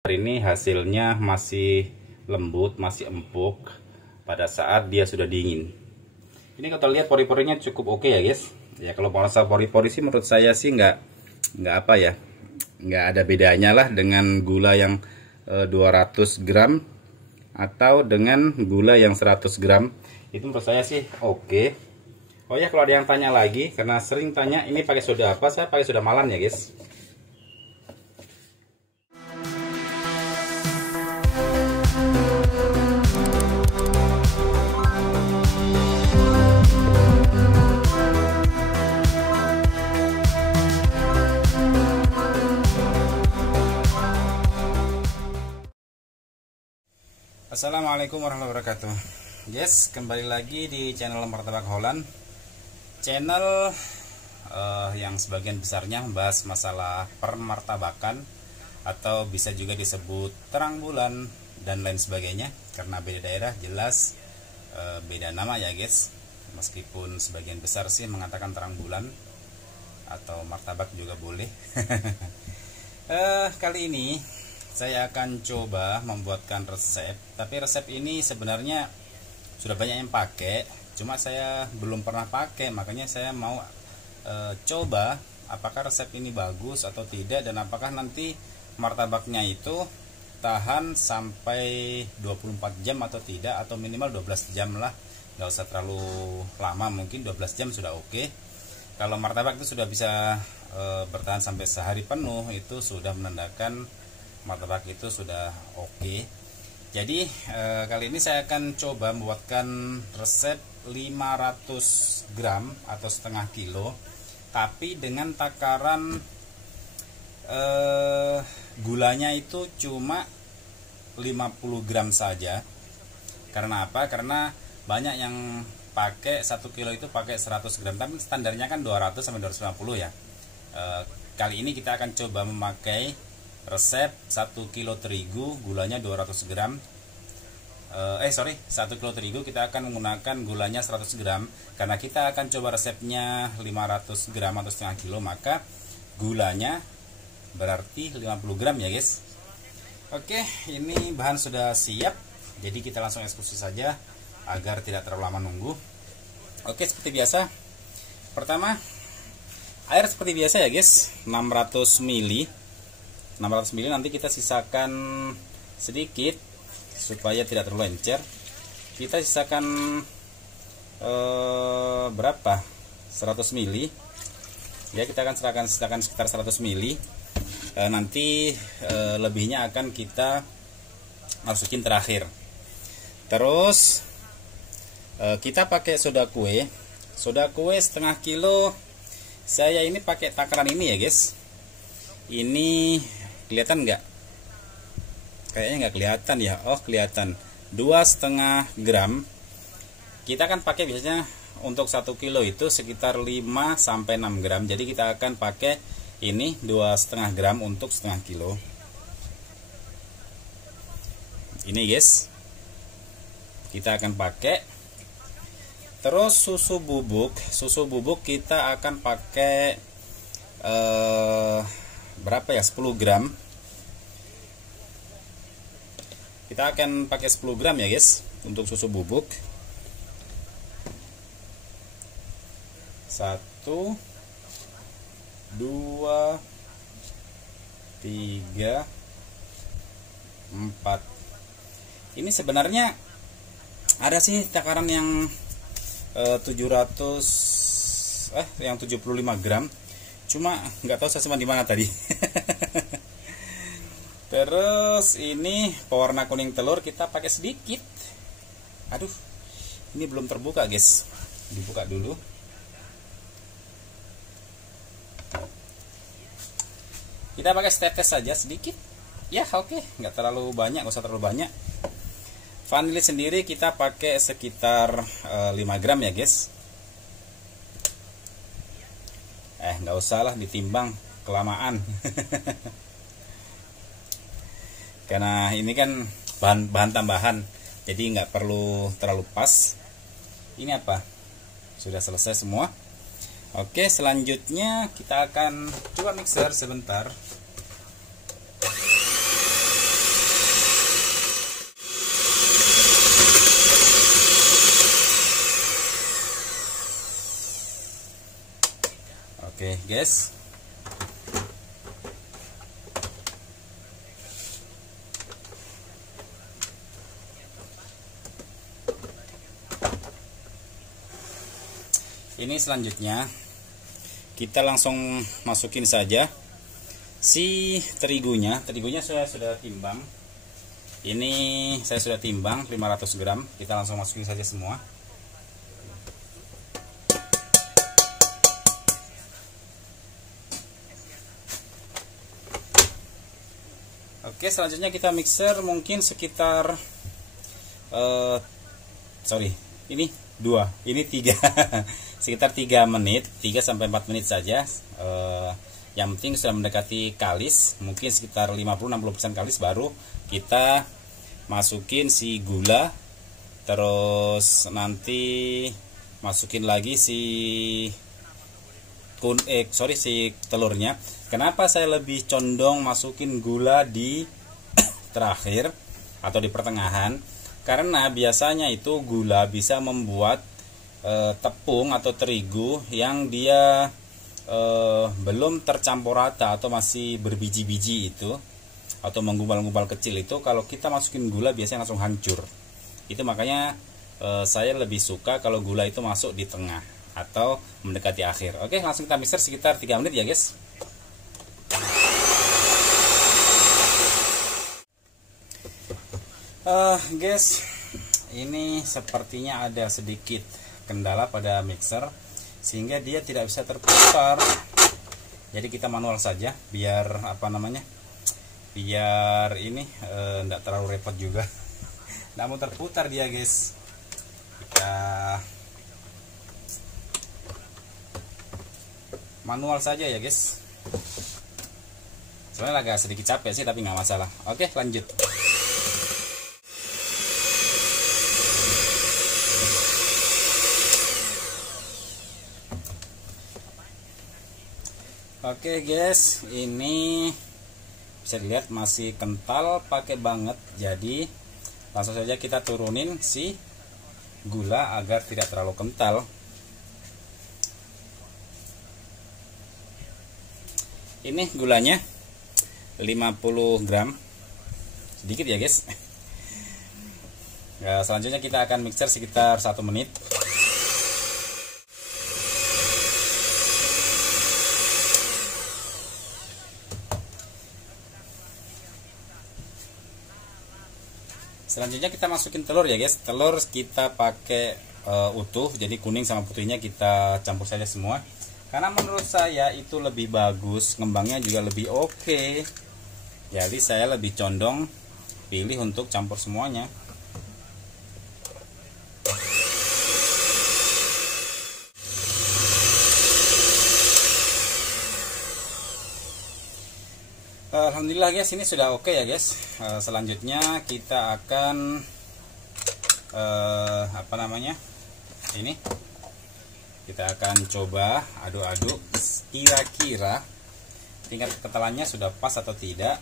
Hari ini hasilnya masih lembut, masih empuk pada saat dia sudah dingin. Ini kalau lihat pori-porinya cukup oke ya guys. Ya kalau masalah pori-pori sih menurut saya sih nggak apa ya, nggak ada bedanya lah dengan gula yang 200 gram atau dengan gula yang 100 gram. Itu menurut saya sih oke. Oh ya, kalau ada yang tanya lagi, karena sering tanya ini pakai soda apa, saya pakai soda Malan ya guys. Assalamualaikum warahmatullahi wabarakatuh. Yes, kembali lagi di channel Martabak Holland. Channel yang sebagian besarnya membahas masalah permartabakan atau bisa juga disebut terang bulan dan lain sebagainya. Karena beda daerah jelas beda nama ya guys. Meskipun sebagian besar sih mengatakan terang bulan atau martabak juga boleh. Kali ini saya akan coba membuatkan resep, tapi resep ini sebenarnya sudah banyak yang pakai, cuma saya belum pernah pakai, makanya saya mau coba apakah resep ini bagus atau tidak, dan apakah nanti martabaknya itu tahan sampai 24 jam atau tidak, atau minimal 12 jam lah, nggak usah terlalu lama, mungkin 12 jam sudah oke. Kalau martabak itu sudah bisa bertahan sampai sehari penuh, itu sudah menandakan martabak itu sudah oke. Jadi kali ini saya akan coba membuatkan resep 500 gram atau setengah kilo, tapi dengan takaran gulanya itu cuma 50 gram saja. Karena apa? Karena banyak yang pakai 1 kilo itu pakai 100 gram, tapi standarnya kan 200 sampai 250 ya. Kali ini kita akan coba memakai resep 1 kilo terigu, gulanya 200 gram. 1 kilo terigu kita akan menggunakan gulanya 100 gram. Karena kita akan coba resepnya 500 gram atau setengah kilo, maka gulanya berarti 50 gram ya guys. Oke, ini bahan sudah siap, jadi kita langsung eksekusi saja agar tidak terlalu lama nunggu. Oke, seperti biasa, pertama air seperti biasa ya guys, 600 ml. 600 ml, nanti kita sisakan sedikit supaya tidak terlalu encer. Kita sisakan berapa? 100 ml. Ya, kita akan sisakan sekitar 100 ml. Nanti lebihnya akan kita masukin terakhir. Terus kita pakai soda kue. Soda kue setengah kilo. Saya ini pakai takaran ini ya guys. Ini kelihatan nggak? Kayaknya nggak kelihatan ya. Oh, kelihatan. 2,5 gram. Kita akan pakai biasanya untuk 1 kilo itu sekitar 5 sampai 6 gram. Jadi kita akan pakai ini 2,5 gram untuk setengah kilo. Ini guys, kita akan pakai. Terus susu bubuk. Susu bubuk kita akan pakai berapa ya, 10 gram. Kita akan pakai 10 gram ya guys untuk susu bubuk. 1 2 3 4. Ini sebenarnya ada sih takaran yang 75 gram. Cuma nggak tahu saya simpan di mana tadi. Terus ini pewarna kuning telur kita pakai sedikit. Aduh, ini belum terbuka guys. Dibuka dulu. Kita pakai setetes saja sedikit. Ya oke, nggak terlalu banyak, nggak usah terlalu banyak. Vanili sendiri kita pakai sekitar 5 gram ya guys. Nggak usah lah ditimbang, kelamaan. Karena ini kan bahan tambahan, jadi nggak perlu terlalu pas. Ini apa? Sudah selesai semua. Oke, selanjutnya kita akan coba mixer sebentar. guys. Ini selanjutnya kita langsung masukin saja si terigunya. Terigunya saya sudah timbang. Ini saya sudah timbang 500 gram. Kita langsung masukin saja semua. Oke, selanjutnya kita mixer mungkin sekitar ini 2, ini 3 sekitar 3 menit, 3 sampai 4 menit saja. Yang penting sudah mendekati kalis, mungkin sekitar 50-60% kalis, baru kita masukin si gula, terus nanti masukin lagi si telurnya. Kenapa saya lebih condong masukin gula di terakhir atau di pertengahan? Karena biasanya itu gula bisa membuat tepung atau terigu yang dia belum tercampur rata atau masih berbiji-biji itu, atau menggumpal-gumpal kecil itu, kalau kita masukin gula biasanya langsung hancur. Itu makanya saya lebih suka kalau gula itu masuk di tengah atau mendekati akhir. Oke, langsung kita mixer sekitar 3 menit ya guys. Guys, ini sepertinya ada sedikit kendala pada mixer sehingga dia tidak bisa terputar. Jadi kita manual saja biar biar ini enggak terlalu repot juga. Namun terputar dia guys. Kita manual saja ya guys. Soalnya agak sedikit capek sih, tapi nggak masalah. Oke, lanjut. Oke guys, ini bisa dilihat masih kental, pakai banget. Jadi langsung saja kita turunin si gula agar tidak terlalu kental. Ini gulanya 50 gram, sedikit ya guys. Ya, selanjutnya kita akan mixer sekitar 1 menit. Selanjutnya kita masukin telur ya guys. Telur kita pakai utuh, jadi kuning sama putihnya kita campur saja semua. Karena menurut saya itu lebih bagus, ngembangnya juga lebih oke. Jadi saya lebih condong pilih untuk campur semuanya. Alhamdulillah guys, ini sudah oke ya guys. Selanjutnya kita akan ini kita akan coba aduk-aduk kira-kira tingkat kekentalannya sudah pas atau tidak.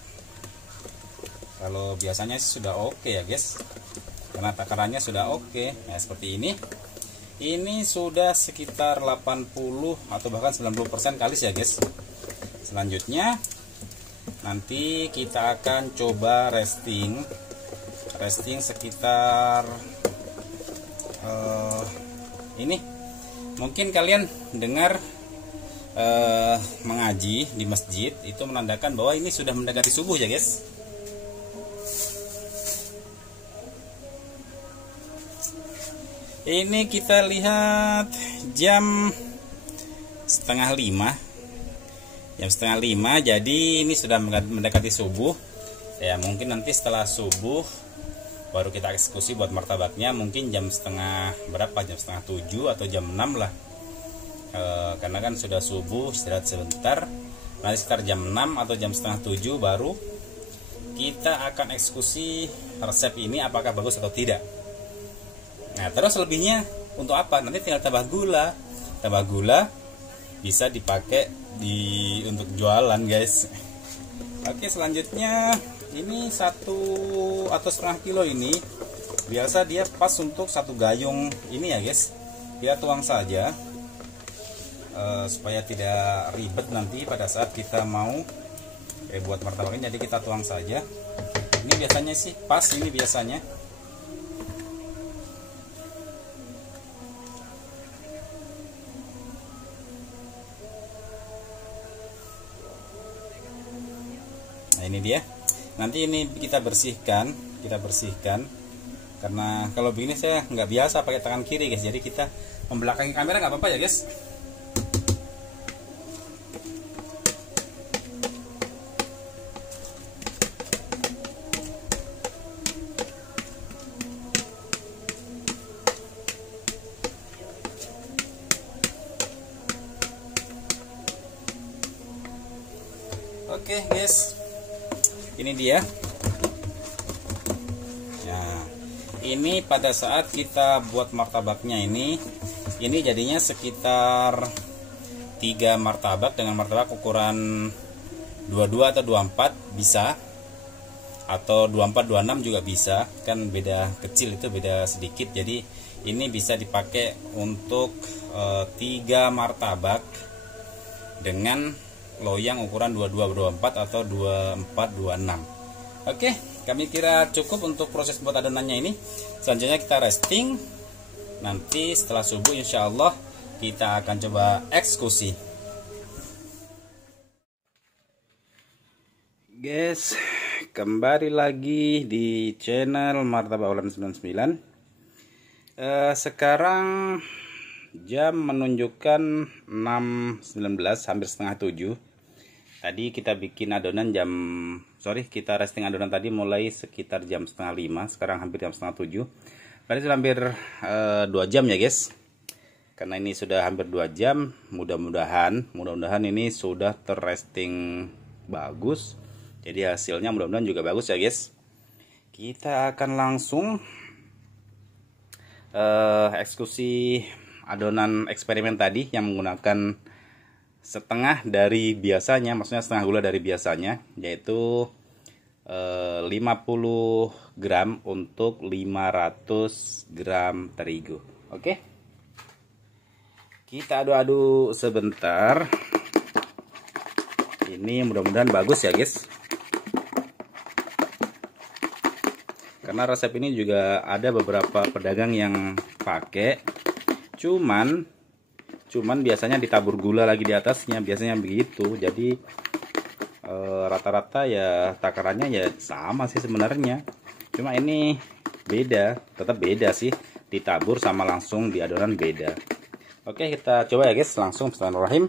Kalau biasanya sudah oke ya guys, karena takarannya sudah oke. Nah, seperti ini. Ini sudah sekitar 80 atau bahkan 90% kalis ya guys. Selanjutnya nanti kita akan coba resting sekitar ini. Mungkin kalian dengar mengaji di masjid itu menandakan bahwa ini sudah mendekati subuh ya guys. Ini kita lihat jam setengah 5. Jam setengah 5, jadi ini sudah mendekati subuh. Ya mungkin nanti setelah subuh baru kita eksekusi buat martabaknya. Mungkin jam setengah berapa, jam setengah 7 atau jam 6 lah. Karena kan sudah subuh, istirahat sebentar. Nanti sekitar jam 6 atau jam setengah 7 baru kita akan eksekusi resep ini apakah bagus atau tidak. Nah terus selebihnya untuk apa? Nanti tinggal tambah gula. Tambah gula bisa dipakai untuk jualan guys. Oke, selanjutnya ini 1 atau setengah kilo ini biasa dia pas untuk 1 gayung ini ya guys. Dia tuang saja supaya tidak ribet nanti pada saat kita mau buat martabak ini. Jadi kita tuang saja. Ini biasanya sih pas ini biasanya. Nah ini dia. Nanti ini kita bersihkan karena kalau begini saya nggak biasa pakai tangan kiri guys. Jadi kita membelakangi kamera nggak apa-apa ya guys. Oke guys, ini dia. Nah, ini pada saat kita buat martabaknya ini jadinya sekitar 3 martabak dengan martabak ukuran 22 atau 24 bisa, atau 24 26 juga bisa, kan beda kecil itu, beda sedikit. Jadi ini bisa dipakai untuk 3 martabak dengan loyang ukuran 22 24 atau 24 26. Oke, kami kira cukup untuk proses buat adonannya ini. Selanjutnya kita resting. Nanti setelah subuh insya Allah kita akan coba eksekusi. Guys, kembali lagi di channel Martabak Ulen 99. Sekarang jam menunjukkan 6.19, hampir setengah 7. Tadi kita bikin adonan kita resting adonan tadi mulai sekitar jam setengah 5. Sekarang hampir jam setengah 7. Berarti sudah hampir 2 jam ya guys. Karena ini sudah hampir 2 jam. Mudah-mudahan ini sudah terresting bagus. Jadi hasilnya mudah-mudahan juga bagus ya guys. Kita akan langsung eksekusi adonan eksperimen tadi yang menggunakan setengah dari biasanya, maksudnya setengah gula dari biasanya, yaitu 50 gram untuk 500 gram terigu. Oke, kita adu-adu sebentar. Ini mudah-mudahan bagus ya guys, karena resep ini juga ada beberapa pedagang yang pakai, cuman biasanya ditabur gula lagi di atasnya, biasanya begitu. Jadi rata-rata ya takarannya ya sama sih sebenarnya, cuma ini beda, tetap beda sih, ditabur sama langsung di adonan beda. Oke, kita coba ya guys, langsung. Bismillahirrahmanirrahim.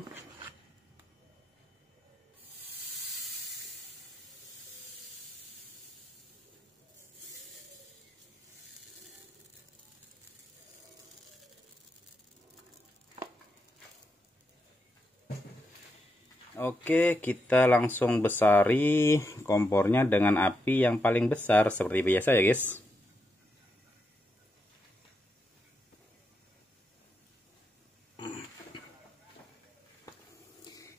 Oke, kita langsung besari kompornya dengan api yang paling besar seperti biasa ya guys.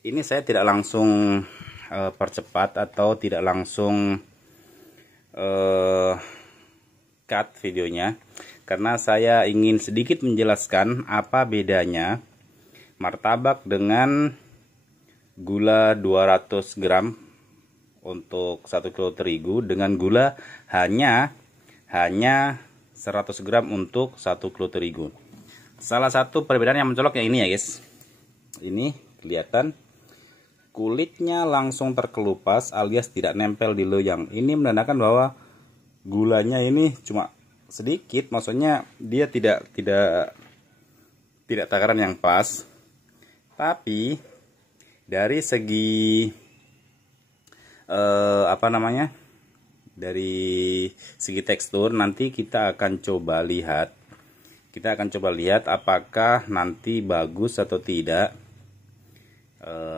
Ini saya tidak langsung percepat atau tidak langsung cut videonya, karena saya ingin sedikit menjelaskan apa bedanya martabak dengan gula 200 gram untuk 1 kilo terigu dengan gula hanya 100 gram untuk 1 kilo terigu. Salah satu perbedaan yang mencolok yang ini ya guys. Ini kelihatan kulitnya langsung terkelupas alias tidak nempel di loyang. Ini menandakan bahwa gulanya ini cuma sedikit, maksudnya dia tidak takaran yang pas. Tapi dari segi dari segi tekstur nanti kita akan coba lihat. Apakah nanti bagus atau tidak.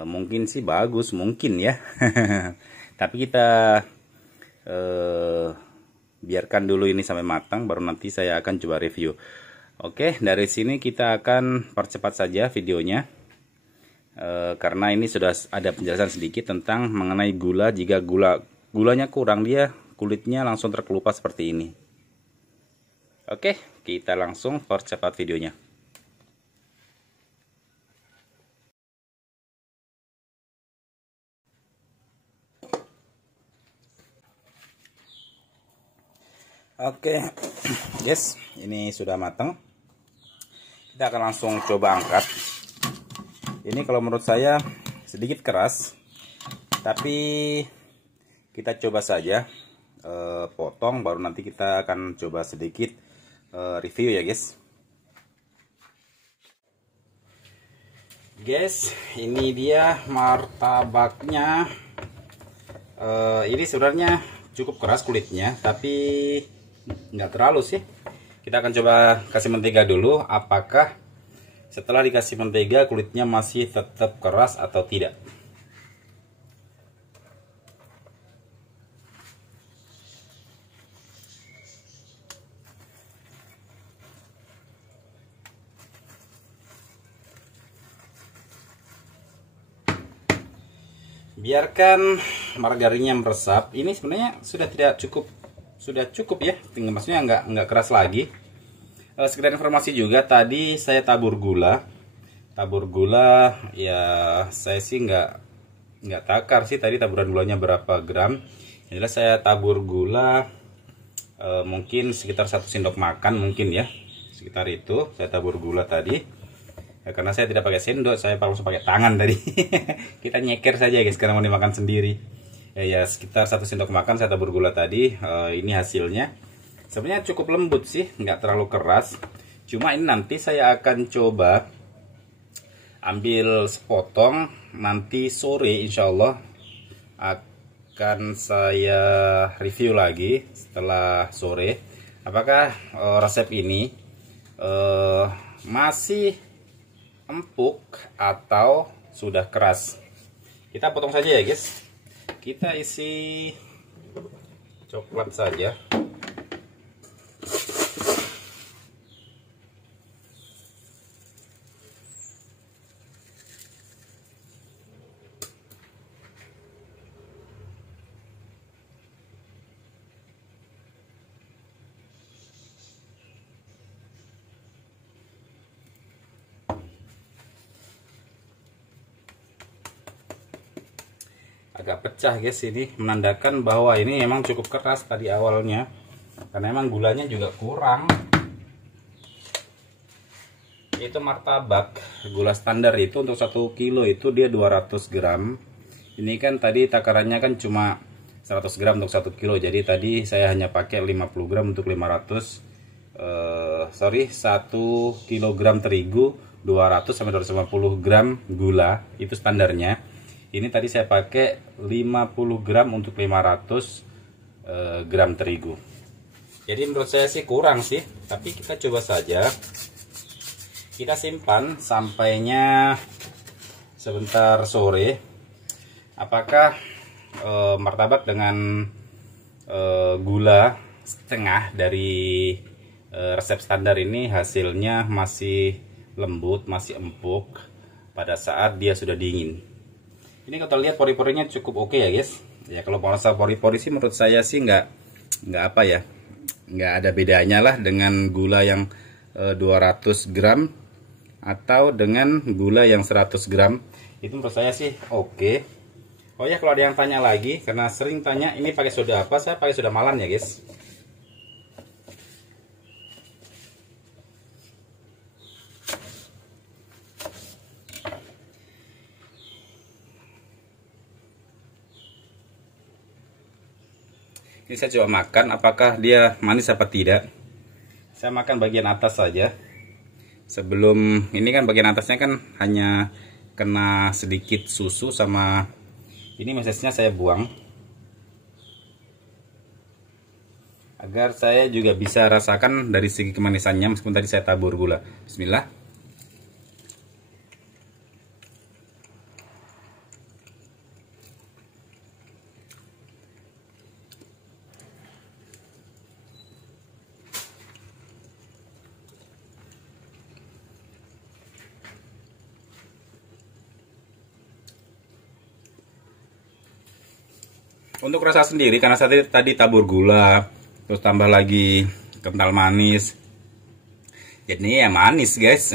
Mungkin sih bagus, mungkin ya. Tapi kita biarkan dulu ini sampai matang, baru nanti saya akan coba review. Oke, dari sini kita akan percepat saja videonya. Karena ini sudah ada penjelasan sedikit tentang mengenai gula. Jika gulanya kurang, dia kulitnya langsung terkelupas seperti ini. Oke, kita langsung percepat videonya. Oke, guys, ini sudah matang. Kita akan langsung coba angkat. Ini kalau menurut saya sedikit keras, tapi kita coba saja potong, baru nanti kita akan coba sedikit review ya guys. Guys, ini dia martabaknya. Ini sebenarnya cukup keras kulitnya, tapi nggak terlalu sih. Kita akan coba kasih mentega dulu, apakah setelah dikasih mentega kulitnya masih tetap keras atau tidak. Biarkan margarinnya meresap. Ini sebenarnya sudah cukup ya, tinggal maksudnya nggak keras lagi. Sekedar informasi juga, tadi saya tabur gula ya, saya sih nggak takar sih tadi taburan gulanya berapa gram. Yang jelas saya tabur gula mungkin sekitar 1 sendok makan mungkin ya, sekitar itu saya tabur gula tadi ya, karena saya tidak pakai sendok, saya langsung pakai tangan tadi. Kita nyeker saja guys karena mau dimakan sendiri. Ya sekitar 1 sendok makan saya tabur gula tadi. Ini hasilnya sebenarnya cukup lembut sih, nggak terlalu keras. Cuma ini nanti saya akan coba ambil sepotong, nanti sore insya Allah akan saya review lagi setelah sore apakah resep ini masih empuk atau sudah keras. Kita potong saja ya guys. Kita isi coklat saja. Agak pecah guys, ini menandakan bahwa ini memang cukup keras tadi awalnya, karena memang gulanya juga kurang. Itu martabak gula standar itu untuk 1 kilo itu dia 200 gram. Ini kan tadi takarannya kan cuma 100 gram untuk 1 kilo, jadi tadi saya hanya pakai 50 gram untuk 1 kilogram terigu, 200 sampai 250 gram gula, itu standarnya. Ini tadi saya pakai 50 gram untuk 500 gram terigu. Jadi menurut saya sih kurang sih, tapi kita coba saja. Kita simpan sampainya sebentar sore. Apakah martabak dengan gula setengah dari resep standar ini hasilnya masih lembut, masih empuk pada saat dia sudah dingin. Ini kalau lihat pori-porinya cukup oke ya guys. Ya kalau masalah pori-pori sih menurut saya sih nggak apa ya, nggak ada bedanya lah dengan gula yang 200 gram atau dengan gula yang 100 gram. Itu menurut saya sih oke. Oh ya, kalau ada yang tanya lagi, karena sering tanya ini pakai soda apa, saya pakai soda Malan ya guys. Ini saya coba makan apakah dia manis apa tidak. Saya makan bagian atas saja. Sebelum ini kan bagian atasnya kan hanya kena sedikit susu sama ini, mesesnya saya buang agar saya juga bisa rasakan dari segi kemanisannya meskipun tadi saya tabur gula. Bismillah. Untuk rasa sendiri, karena saya tadi tabur gula, terus tambah lagi kental manis, jadi ya manis guys.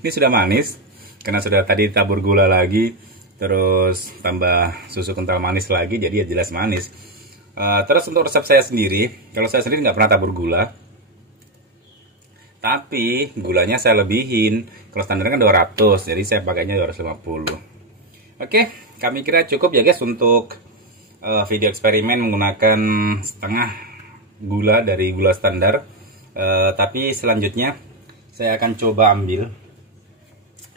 Ini sudah manis, karena sudah tadi tabur gula lagi, terus tambah susu kental manis lagi, jadi ya jelas manis. Terus untuk resep saya sendiri, kalau saya sendiri nggak pernah tabur gula, tapi gulanya saya lebihin. Kalau standarnya kan 200, jadi saya pakainya 250. Oke, kami kira cukup ya guys untuk video eksperimen menggunakan setengah gula dari gula standar. Tapi selanjutnya saya akan coba ambil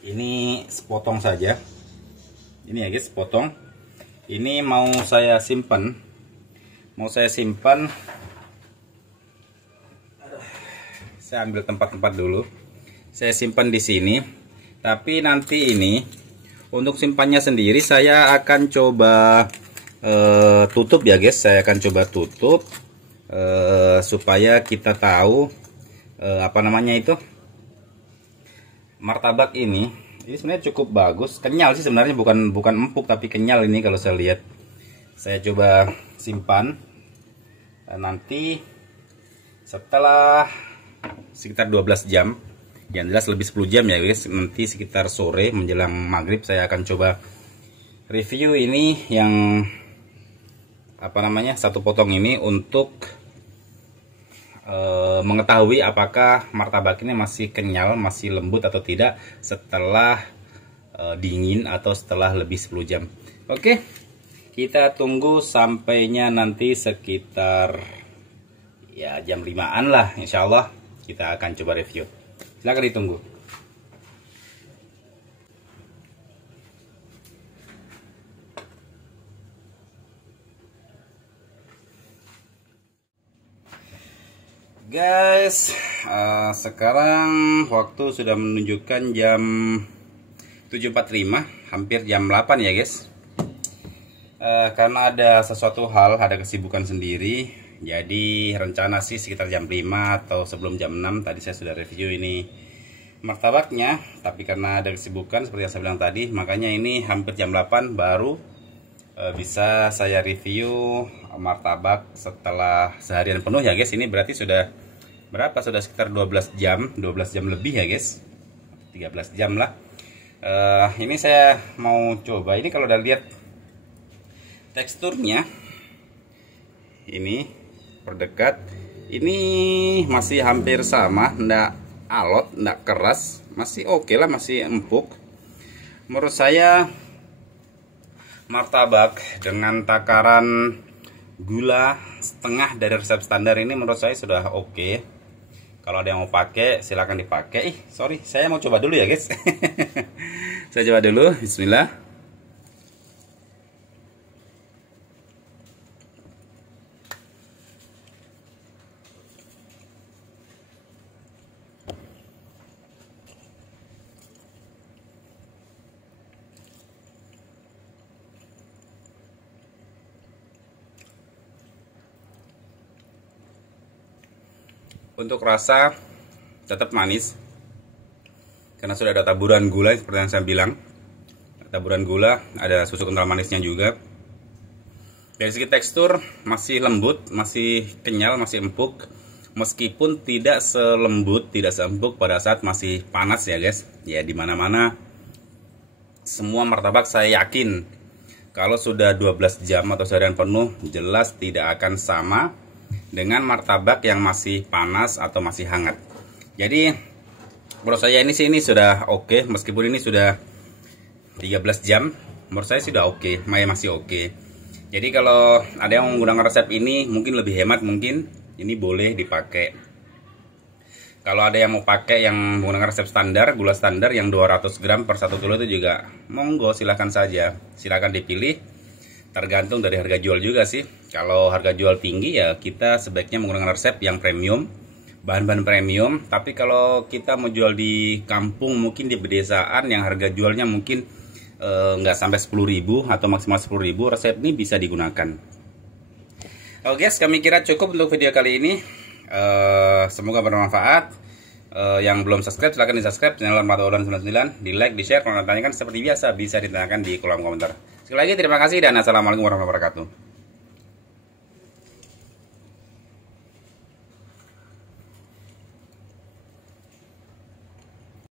ini sepotong saja. Ini ya guys, sepotong. Ini mau saya simpan. Saya ambil tempat-tempat dulu. Saya simpan di sini. Tapi nanti ini untuk simpannya sendiri saya akan coba tutup ya guys. Saya akan coba tutup supaya kita tahu apa namanya itu, martabak ini sebenarnya cukup bagus, kenyal sih sebenarnya, bukan empuk tapi kenyal ini kalau saya lihat. Saya coba simpan. Nanti setelah sekitar 12 jam, yang jelas lebih 10 jam ya guys, nanti sekitar sore menjelang maghrib saya akan coba review ini yang apa namanya, satu potong ini untuk mengetahui apakah martabak ini masih kenyal, masih lembut atau tidak setelah dingin atau setelah lebih 10 jam. Oke, kita tunggu sampainya nanti sekitar ya jam 5-an lah, insya Allah kita akan coba review. Silahkan ditunggu. Guys, sekarang waktu sudah menunjukkan jam 7.45, hampir jam 8 ya guys. Karena ada sesuatu hal, ada kesibukan sendiri, jadi rencana sih sekitar jam 5 atau sebelum jam 6 tadi saya sudah review ini martabaknya. Tapi karena ada kesibukan seperti yang saya bilang tadi, makanya ini hampir jam 8 baru bisa saya review martabak setelah seharian penuh ya guys. Ini berarti sudah berapa? Sudah sekitar 12 jam lebih ya guys, 13 jam lah. Ini saya mau coba, ini kalau udah lihat teksturnya, ini perdekat, ini masih hampir sama, ndak alot, ndak keras, masih oke lah, masih empuk. Menurut saya martabak dengan takaran gula setengah dari resep standar ini menurut saya sudah oke. Kalau ada yang mau pakai silahkan dipakai. Sorry, saya mau coba dulu ya guys. Saya coba dulu, bismillah. Untuk rasa tetap manis karena sudah ada taburan gula seperti yang saya bilang. Taburan gula, ada susu kental manisnya juga. Dari segi tekstur masih lembut, masih kenyal, masih empuk. Meskipun tidak selembut, tidak seempuk pada saat masih panas ya guys. Ya dimana-mana semua martabak saya yakin kalau sudah 12 jam atau seharian penuh jelas tidak akan sama dengan martabak yang masih panas atau masih hangat. Jadi menurut saya ini sudah oke, meskipun ini sudah 13 jam, menurut saya sudah oke, masih oke. Jadi kalau ada yang menggunakan resep ini mungkin lebih hemat, mungkin ini boleh dipakai. Kalau ada yang mau pakai yang menggunakan resep standar, gula standar yang 200 gram per 1 kilo itu juga monggo, silahkan saja, silahkan dipilih. Tergantung dari harga jual juga sih. Kalau harga jual tinggi ya kita sebaiknya menggunakan resep yang premium, bahan-bahan premium. Tapi kalau kita mau jual di kampung, mungkin di pedesaan yang harga jualnya mungkin nggak sampai 10.000 atau maksimal 10.000, resep ini bisa digunakan. Oke guys, kami kira cukup untuk video kali ini. Semoga bermanfaat. Yang belum subscribe silahkan di subscribe channel Matolan 99, di like, di share. Kalau ditanyakan seperti biasa bisa ditanyakan di kolom komentar. Sekali lagi terima kasih dan assalamualaikum warahmatullahi wabarakatuh.